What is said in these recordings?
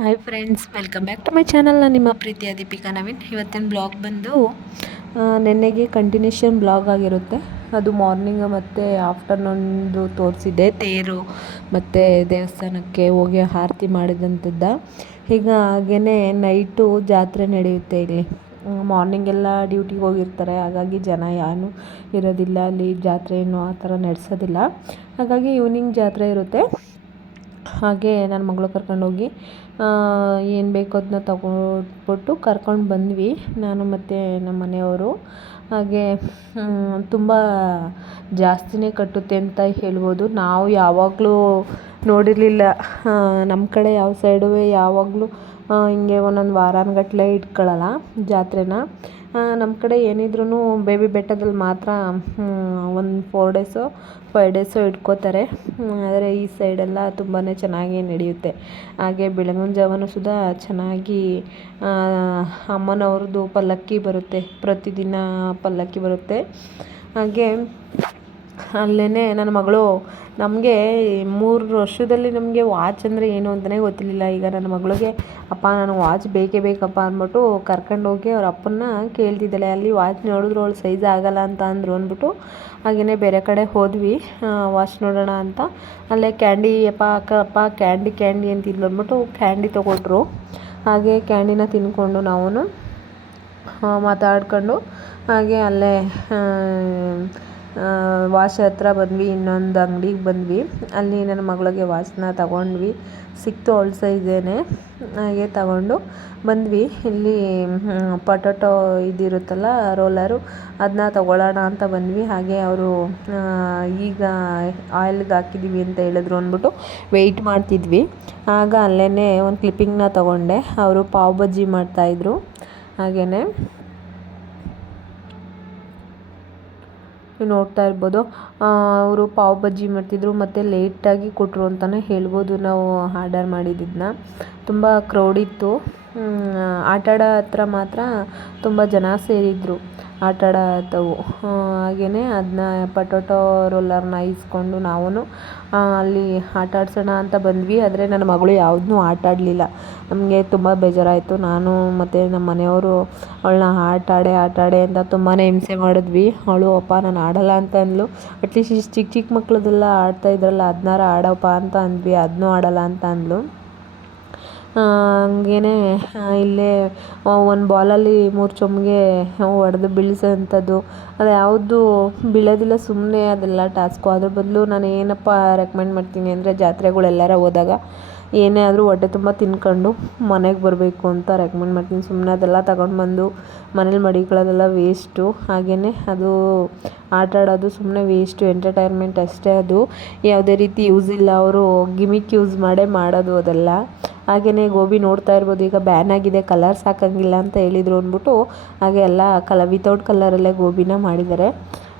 Hi friends welcome back to my channel ನಾನು ನಿಮ್ಮ ಪ್ರೀತಿಯ ದೀಪಿಕಾ ನವೀನ್. ಇವತ್ತಿನ ಬ್ಲಾಗ್ ಬಂದು ನೆನ್ನೆಗೆ ಕಂಟಿನ್ಯೂಷನ್ ಬ್ಲಾಗ್ ಆಗಿರುತ್ತೆ. ಅದು ಮಾರ್ನಿಂಗ್ ಮತ್ತು ಆಫ್ಟರ್ನೂನ್ದು ತೋರಿಸಿದ್ದೆ ತೇರು ಮತ್ತು ದೇವಸ್ಥಾನಕ್ಕೆ ಹೋಗಿ ಆರತಿ ಮಾಡಿದಂಥದ್ದ. ಈಗ ಹಾಗೇ ನೈಟು ಜಾತ್ರೆ ನಡೆಯುತ್ತೆ ಇಲ್ಲಿ. ಮಾರ್ನಿಂಗ್ ಎಲ್ಲ ಡ್ಯೂಟಿಗೆ ಹೋಗಿರ್ತಾರೆ. ಹಾಗಾಗಿ ಜನ ಯಾರು ಇರೋದಿಲ್ಲ. ಅಲ್ಲಿ ಜಾತ್ರೆ ಏನು ಆ ಥರ ನಡೆಸೋದಿಲ್ಲ. ಹಾಗಾಗಿ ಈವ್ನಿಂಗ್ ಜಾತ್ರೆ ಇರುತ್ತೆ. ಹಾಗೆ ನನ್ನ ಮಗಳು ಕರ್ಕೊಂಡೋಗಿ ಏನು ಬೇಕೋ ಅದನ್ನ ತಗೊಂಡ್ಬಿಟ್ಟು ಕರ್ಕೊಂಡು ಬಂದ್ವಿ. ನಾನು ಮತ್ತು ನಮ್ಮ ಮನೆಯವರು. ಹಾಗೆ ತುಂಬ ಜಾಸ್ತಿನೇ ಕಟ್ಟುತ್ತೆ ಅಂತ ಹೇಳ್ಬೋದು. ನಾವು ಯಾವಾಗಲೂ ನೋಡಿರಲಿಲ್ಲ. ನಮ್ಮ ಕಡೆ ಯಾವ ಸೈಡು ಯಾವಾಗಲೂ ಹಿಂಗೆ ಒಂದೊಂದು ವಾರಾನುಗಟ್ಲೆ ಇಟ್ಕೊಳ್ಳಲ್ಲ ಜಾತ್ರೆನ. ನಮ್ಮ ಕಡೆ ಏನಿದ್ರೂ ಬೇಬಿ ಬೆಟ್ಟದಲ್ಲಿ ಮಾತ್ರ ಒಂದು ಫೋರ್ ಡೇಸು ಫೈವ್ ಡೇಸು ಇಟ್ಕೋತಾರೆ. ಆದರೆ ಈ ಸೈಡೆಲ್ಲ ತುಂಬಾ ಚೆನ್ನಾಗಿ ನಡೆಯುತ್ತೆ. ಹಾಗೆ ಬೆಳಗಿನ ಸುಧಾ ಚೆನ್ನಾಗಿ ಅಮ್ಮನವ್ರದ್ದು ಪಲ್ಲಕ್ಕಿ ಬರುತ್ತೆ. ಪ್ರತಿದಿನ ಪಲ್ಲಕ್ಕಿ ಬರುತ್ತೆ. ಹಾಗೆ ಅಲ್ಲೇ ನನ್ನ ಮಗಳು, ನಮಗೆ ಮೂರು ವರ್ಷದಲ್ಲಿ ನಮಗೆ ವಾಚ್ ಅಂದರೆ ಏನು ಅಂತಲೇ ಗೊತ್ತಿರಲಿಲ್ಲ. ಈಗ ನನ್ನ ಮಗಳಿಗೆ, ಅಪ್ಪ ನನಗೆ ವಾಚ್ ಬೇಕೇ ಬೇಕಪ್ಪ ಅಂದ್ಬಿಟ್ಟು ಕರ್ಕೊಂಡೋಗಿ ಅವ್ರ ಅಪ್ಪನ ಕೇಳ್ತಿದ್ದಾಳೆ. ಅಲ್ಲಿ ವಾಚ್ ನೋಡಿದ್ರು ಅವಳು ಸೈಜ್ ಆಗಲ್ಲ ಅಂತ ಅಂದರು ಅಂದ್ಬಿಟ್ಟು ಹಾಗೆಯೇ ಬೇರೆ ಕಡೆ ಹೋದ್ವಿ. ವಾಚ್ ನೋಡೋಣ ಅಂತ. ಅಲ್ಲೇ ಕ್ಯಾಂಡಿ ಅಪ್ಪ, ಅಕ್ಕ, ಅಪ್ಪ ಕ್ಯಾಂಡಿ ಕ್ಯಾಂಡಿ ಅಂತಿದ್ಲು ಅಂದ್ಬಿಟ್ಟು ಕ್ಯಾಂಡಿ ತೊಗೊಟ್ರು ಹಾಗೆ ಕ್ಯಾಂಡಿನ ತಿನ್ಕೊಂಡು ನಾವು ಮಾತಾಡ್ಕೊಂಡು ಹಾಗೆ ಅಲ್ಲೇ ವಾಚ್ ಹತ್ರ ಬಂದ್ವಿ, ಇನ್ನೊಂದು ಅಂಗಡಿಗೆ ಬಂದ್ವಿ. ಅಲ್ಲಿ ನನ್ನ ಮಗಳಿಗೆ ವಾಚ್ನ ತಗೊಂಡ್ವಿ. ಸಿಕ್ತು ಅವಳ ಸೈಜೇನೆ ಹಾಗೆ ತಗೊಂಡು ಬಂದ್ವಿ. ಇಲ್ಲಿ ಪೊಟೊಟೊ ಇದಿರುತ್ತಲ್ಲ, ರೋಲರು ಅದನ್ನ ತಗೊಳ್ಳೋಣ ಅಂತ ಬಂದ್ವಿ. ಹಾಗೆ ಅವರು ಈಗ ಆಯಿಲ್ಗೆ ಹಾಕಿದ್ದೀವಿ ಅಂತ ಹೇಳಿದ್ರು ಅಂದ್ಬಿಟ್ಟು ವೆಯ್ಟ್ ಮಾಡ್ತಿದ್ವಿ. ಆಗ ಅಲ್ಲೇ ಒಂದು ಕ್ಲಿಪ್ಪಿಂಗ್ನ ತಗೊಂಡೆ. ಅವರು ಪಾವ್ ಬಜ್ಜಿ ಮಾಡ್ತಾಯಿದ್ರು ಹಾಗೆಯೇ ನೀವು ನೋಡ್ತಾ ಇರ್ಬೋದು. ಅವರು ಪಾವ್ ಬಜ್ಜಿ ಮಾಡ್ತಿದ್ರು, ಮತ್ತು ಲೇಟಾಗಿ ಕೊಟ್ಟರು ಅಂತಲೇ ಹೇಳ್ಬೋದು ನಾವು ಆರ್ಡರ್ ಮಾಡಿದ್ದನ್ನ ತುಂಬ ಕ್ರೌಡ್ ಇತ್ತು. ಆಟ ಆಡೋ ಹತ್ರ ಮಾತ್ರ ತುಂಬ ಜನ ಸೇರಿದ್ರು. ಆಟ ಹತ್ತವು ಹಾಗೆಯೇ ಅದನ್ನ ಪಟೋಟೋ ರೋಲರ್ನ ಇಸ್ಕೊಂಡು ನಾವೂ ಅಲ್ಲಿ ಆಟಾಡ್ಸೋಣ ಅಂತ ಬಂದ್ವಿ. ಆದರೆ ನನ್ನ ಮಗಳು ಯಾವುದನ್ನೂ ಆಟಾಡಲಿಲ್ಲ. ನಮಗೆ ತುಂಬ ಬೇಜಾರಾಯಿತು. ನಾನು ಮತ್ತು ನಮ್ಮ ಮನೆಯವರು ಅವಳನ್ನ ಆಟಾಡೆ ಆಟಾಡೆ ಅಂತ ತುಂಬಾ ಹಿಂಸೆ ಮಾಡಿದ್ವಿ. ಅವಳು, ಅಪ್ಪ, ನಾನು ಆಡಲ್ಲ ಅಂತ ಅಂದಳು ಅಟ್ಲೀಸ್ಟ್ ಇಷ್ಟು ಚಿಕ್ಕ ಚಿಕ್ಕ ಮಕ್ಕಳದೆಲ್ಲ ಆಡ್ತಾ ಇದ್ರಲ್ಲ ಅದನ್ನಾರ ಆಡಪ್ಪ ಅಂತ ಅಂದ್ವಿ. ಅದನ್ನೂ ಆಡಲ್ಲ ಅಂತ ಅಂದಳು ಹಂಗೇನೆ ಇಲ್ಲೇ ಒಂದು ಬಾಲಲ್ಲಿ ಮೂರು ಚೊಂಬಿಗೆ ಹೊಡೆದು ಬೀಳಿಸೋಂಥದ್ದು. ಅದು ಯಾವುದು ಬೀಳೋದಿಲ್ಲ ಸುಮ್ಮನೆ ಅದೆಲ್ಲ ಟಾಸ್ಕು ಅದ್ರ ಬದಲು ನಾನು ಏನಪ್ಪ ರೆಕಮೆಂಡ್ ಮಾಡ್ತೀನಿ ಅಂದರೆ ಜಾತ್ರೆಗಳೆಲ್ಲಾರ ಹೋದಾಗ ಏನೇ ಆದರೂ ಹೊಟ್ಟೆ ತುಂಬ ತಿನ್ಕೊಂಡು ಮನೆಗೆ ಬರಬೇಕು ಅಂತ ರೆಕಮೆಂಡ್ ಮಾಡ್ತೀನಿ. ಸುಮ್ಮನೆ ಅದೆಲ್ಲ ತಗೊಂಡು ಬಂದು ಮನೇಲಿ ಮಡಿಕೊಳ್ಳೋದೆಲ್ಲ ವೇಸ್ಟು ಹಾಗೆಯೇ ಅದು ಆಟ ಆಡೋದು ಸುಮ್ಮನೆ ವೇಸ್ಟು ಎಂಟರ್ಟೈನ್ಮೆಂಟ್ ಅಷ್ಟೇ ಅದು. ಯಾವುದೇ ರೀತಿ ಯೂಸ್ ಇಲ್ಲ, ಅವರು ಗಿಮಿಕ್ ಯೂಸ್ ಮಾಡೇ ಮಾಡೋದು ಅದೆಲ್ಲ. ಹಾಗೆಯೇ ಗೋಬಿ ನೋಡ್ತಾ ಇರ್ಬೋದು. ಈಗ ಬ್ಯಾನ್ ಆಗಿದೆ ಕಲರ್ಸ್ ಹಾಕೋಂಗಿಲ್ಲ ಅಂತ ಹೇಳಿದರು ಅಂದ್ಬಿಟ್ಟು ಹಾಗೆ ಎಲ್ಲ ಕಲ ವಿತೌಟ್ ಕಲರಲ್ಲೇ ಗೋಬಿನ ಮಾಡಿದ್ದಾರೆ.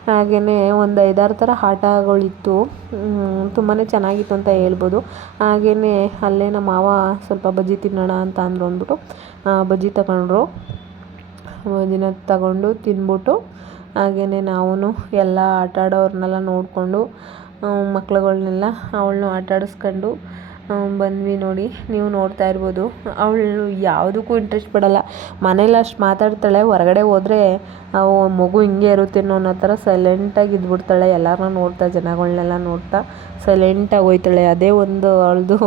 ಹಾಗೆಯೇ ಒಂದು ಐದಾರು ಥರ ಆಟಗಳಿತ್ತು ತುಂಬಾ ಚೆನ್ನಾಗಿತ್ತು ಅಂತ ಹೇಳ್ಬೋದು. ಹಾಗೆಯೇ ಅಲ್ಲೇ ನಮ್ಮ ಮಾವ ಸ್ವಲ್ಪ ಬಜ್ಜಿ ತಿನ್ನೋಣ ಅಂತ ಅಂದರು ಅಂದ್ಬಿಟ್ಟು ಬಜ್ಜಿ ತಗೊಂಡ್ರು. ಬಜ್ಜಿನ ತಗೊಂಡು ತಿಂದ್ಬಿಟ್ಟು ಹಾಗೆಯೇ ನಾವು ಎಲ್ಲ ಆಟ ಆಡೋರನ್ನೆಲ್ಲ ನೋಡಿಕೊಂಡು ಮಕ್ಕಳುಗಳನ್ನೆಲ್ಲ ಅವಳನ್ನೂ ಆಟ ಆಡಿಸ್ಕೊಂಡು ಬಂದ್ವಿ ನೋಡಿ. ನೀವು ನೋಡ್ತಾ ಇರ್ಬೋದು. ಅವಳು ಯಾವುದಕ್ಕೂ ಇಂಟ್ರೆಸ್ಟ್ ಪಡಲ್ಲ. ಮನೇಲಿ ಅಷ್ಟು ಮಾತಾಡ್ತಾಳೆ. ಹೊರಗಡೆ ಹೋದರೆ ಅವು ಮಗು ಹಿಂಗೆ ಇರುತ್ತೆ ಅನ್ನೋ ಥರ ಸೈಲೆಂಟಾಗಿ ಇದ್ಬಿಡ್ತಾಳೆ. ಎಲ್ಲರನ್ನ ನೋಡ್ತಾ ಜನಗಳನ್ನೆಲ್ಲ ನೋಡ್ತಾ ಸೈಲೆಂಟಾಗಿ ಹೋಯ್ತಾಳೆ. ಅದೇ ಒಂದು ಅವಳದು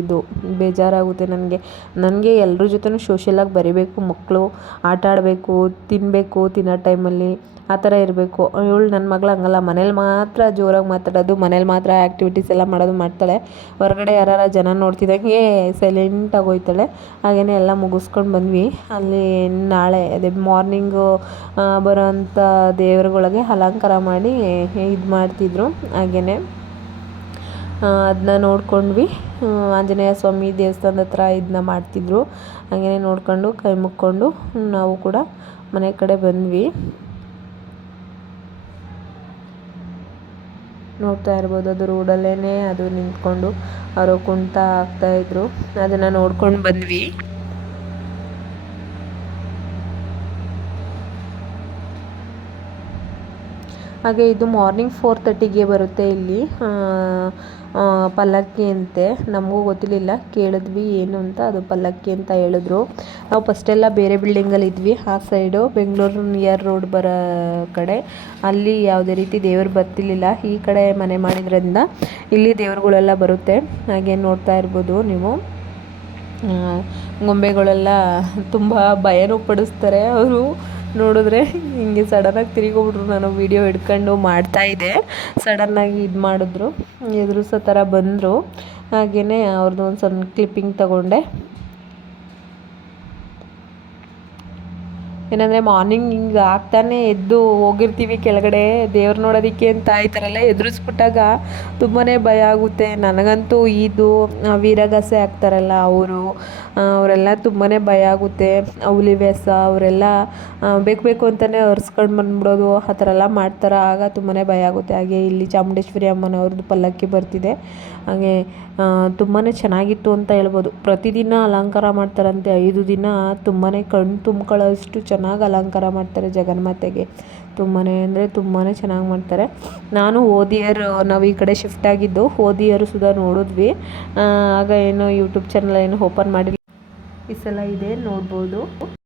ಇದು ಬೇಜಾರಾಗುತ್ತೆ ನನಗೆ. ನನಗೆ ಎಲ್ಲರ ಜೊತೆನೂ ಸೋಷಿಯಲಾಗಿ ಬರೀಬೇಕು. ಮಕ್ಕಳು ಆಟ ಆಡಬೇಕು ತಿನ್ನಬೇಕು ತಿನ್ನೋ ಟೈಮಲ್ಲಿ ಆ ಥರ ಇರಬೇಕು. ಇವಳು ನನ್ನ ಮಗಳು ಹಂಗಲ್ಲ. ಮನೇಲಿ ಮಾತ್ರ ಜೋರಾಗಿ ಮಾತಾಡೋದು, ಮನೇಲಿ ಮಾತ್ರ ಆ್ಯಕ್ಟಿವಿಟೀಸ್ ಎಲ್ಲ ಮಾಡೋದು ಮಾಡ್ತಾಳೆ. ಹೊರಗಡೆ ಯಾರಾರ ಜನ ನೋಡ್ತಿದ್ದಂಗೆ ಸೈಲೆಂಟಾಗಿ ಹೋಗ್ತಾಳೆ ಹಾಗೇ ಎಲ್ಲ ಮುಗಿಸ್ಕೊಂಡು ಬಂದ್ವಿ. ಅಲ್ಲಿ ನಾಳೆ, ಅದೇ ಮಾರ್ನಿಂಗು ಬರೋವಂಥ ದೇವರುಗಳಿಗೆ ಅಲಂಕಾರ ಮಾಡಿ ಇದು ಮಾಡ್ತಿದ್ರು. ಹಾಗೆಯೇ ಅದನ್ನ ನೋಡ್ಕೊಂಡ್ವಿ. ಆಂಜನೇಯ ಸ್ವಾಮಿ ದೇವಸ್ಥಾನದ ಹತ್ರ ಇದನ್ನ ಮಾಡ್ತಿದ್ರು. ಹಾಗೆಯೇ ನೋಡ್ಕೊಂಡು, ಕೈ ಮುಕ್ಕೊಂಡು ನಾವು ಕೂಡ ಮನೆ ಕಡೆ ಬಂದ್ವಿ. ನೋಡ್ತಾ ಇರ್ಬೋದು. ಅದು ರೋಡಲ್ಲೇ ಅದು ನಿಂತ್ಕೊಂಡು ಅವರು ಕುಣಿತ ಹಾಕ್ತಾಯಿದ್ರು ಅದನ್ನ ನೋಡ್ಕೊಂಡು ಬಂದ್ವಿ. ಹಾಗೆ ಇದು ಮಾರ್ನಿಂಗ್ ಫೋರ್ ತರ್ಟಿಗೆ ಬರುತ್ತೆ ಇಲ್ಲಿ. ಪಲ್ಲಕ್ಕಿ ಅಂತೆ. ನಮಗೂ ಗೊತ್ತಿರಲಿಲ್ಲ, ಕೇಳಿದ್ವಿ ಏನು ಅಂತ, ಅದು ಪಲ್ಲಕ್ಕಿ ಅಂತ ಹೇಳಿದ್ರು. ನಾವು ಫಸ್ಟೆಲ್ಲ ಬೇರೆ ಬಿಲ್ಡಿಂಗಲ್ಲಿ ಇದ್ವಿ, ಆ ಸೈಡು ಬೆಂಗಳೂರು ನಿಯರ್ ರೋಡ್ ಬರೋ ಕಡೆ. ಅಲ್ಲಿ ಯಾವುದೇ ರೀತಿ ದೇವರು ಬರ್ತಿರ್ಲಿಲ್ಲ, ಈ ಕಡೆ ಮನೆ ಮಾಡಿದ್ರಿಂದ ಇಲ್ಲಿ ದೇವರುಗಳೆಲ್ಲ ಬರುತ್ತೆ. ಹಾಗೆ ನೋಡ್ತಾ ಇರ್ಬೋದು ನೀವು. ಗೊಂಬೆಗಳೆಲ್ಲ ತುಂಬ ಭಯನೂ ಪಡಿಸ್ತಾರೆ ಅವರು. ನೋಡಿದ್ರೆ ಹಿಂಗೆ ಸಡನ್ನಾಗಿ ತಿರುಗೋಬಿಟ್ರು ನಾನು ವೀಡಿಯೋ ಹಿಡ್ಕೊಂಡು ಇದ್ದೆ. ಸಡನ್ನಾಗಿ ಇದು ಮಾಡಿದ್ರು. ಎದುರಿಸೋ ಥರ ಬಂದರು. ಹಾಗೆಯೇ ಅವ್ರದ್ದು ಒಂದು ಸಣ್ಣ ಕ್ಲಿಪ್ಪಿಂಗ್ ತಗೊಂಡೆ. ಏನಂದರೆ ಮಾರ್ನಿಂಗ್ ಹಿಂಗೆ ಆಗ್ತಾನೆ ಎದ್ದು ಹೋಗಿರ್ತೀವಿ ಕೆಳಗಡೆ ದೇವ್ರು ನೋಡೋದಕ್ಕೆ ಅಂತ ಈ ಥರ ಎಲ್ಲ ಎದುರಿಸ್ಬಿಟ್ಟಾಗ ತುಂಬಾ ಭಯ ಆಗುತ್ತೆ. ನನಗಂತೂ ಇದು ವೀರಗಾಸೆ ಆಗ್ತಾರಲ್ಲ ಅವರು. ಅವರೆಲ್ಲ ತುಂಬಾ ಭಯ ಆಗುತ್ತೆ. ಹುಲಿ ವೇಷ ಅವರೆಲ್ಲ ಬೇಕು ಬೇಕು ಅಂತಲೇ ಒರೆಸ್ಕೊಂಡು ಬಂದ್ಬಿಡೋದು, ಆ ಥರ ಎಲ್ಲ ಮಾಡ್ತಾರೆ, ಆಗ ತುಂಬಾ ಭಯ ಆಗುತ್ತೆ. ಹಾಗೆ ಇಲ್ಲಿ ಚಾಮುಂಡೇಶ್ವರಿ ಅಮ್ಮನವ್ರದ್ದು ಪಲ್ಲಕ್ಕಿ ಬರ್ತಿದೆ. ಹಾಗೆ ತುಂಬಾ ಚೆನ್ನಾಗಿತ್ತು ಅಂತ ಹೇಳ್ಬೋದು. ಪ್ರತಿದಿನ ಅಲಂಕಾರ ಮಾಡ್ತಾರಂತೆ. ಐದು ದಿನ ತುಂಬಾ ಕಣ್ಣು ತುಂಬ್ಕೊಳ್ಳೋಷ್ಟು ಚೆನ್ನಾಗಿ ಅಲಂಕಾರ ಮಾಡ್ತಾರೆ ಜಗನ್ಮಾತೆಗೆ. ತುಂಬಾ ಅಂದರೆ ತುಂಬಾ ಚೆನ್ನಾಗಿ ಮಾಡ್ತಾರೆ. ನಾನು ಓದಿಯರ್, ನಾವು ಈ ಕಡೆ ಶಿಫ್ಟ್ ಆಗಿದ್ದು, ಓದಿಯರು ಸುದಾ ನೋಡಿದ್ವಿ. ಆಗ ಏನು ಯೂಟ್ಯೂಬ್ ಚಾನಲ್ ಏನು ಓಪನ್ ಮಾಡಿಲ್ಲ. ಈ ಸಲ ಇದೆ ನೋಡ್ಬೋದು.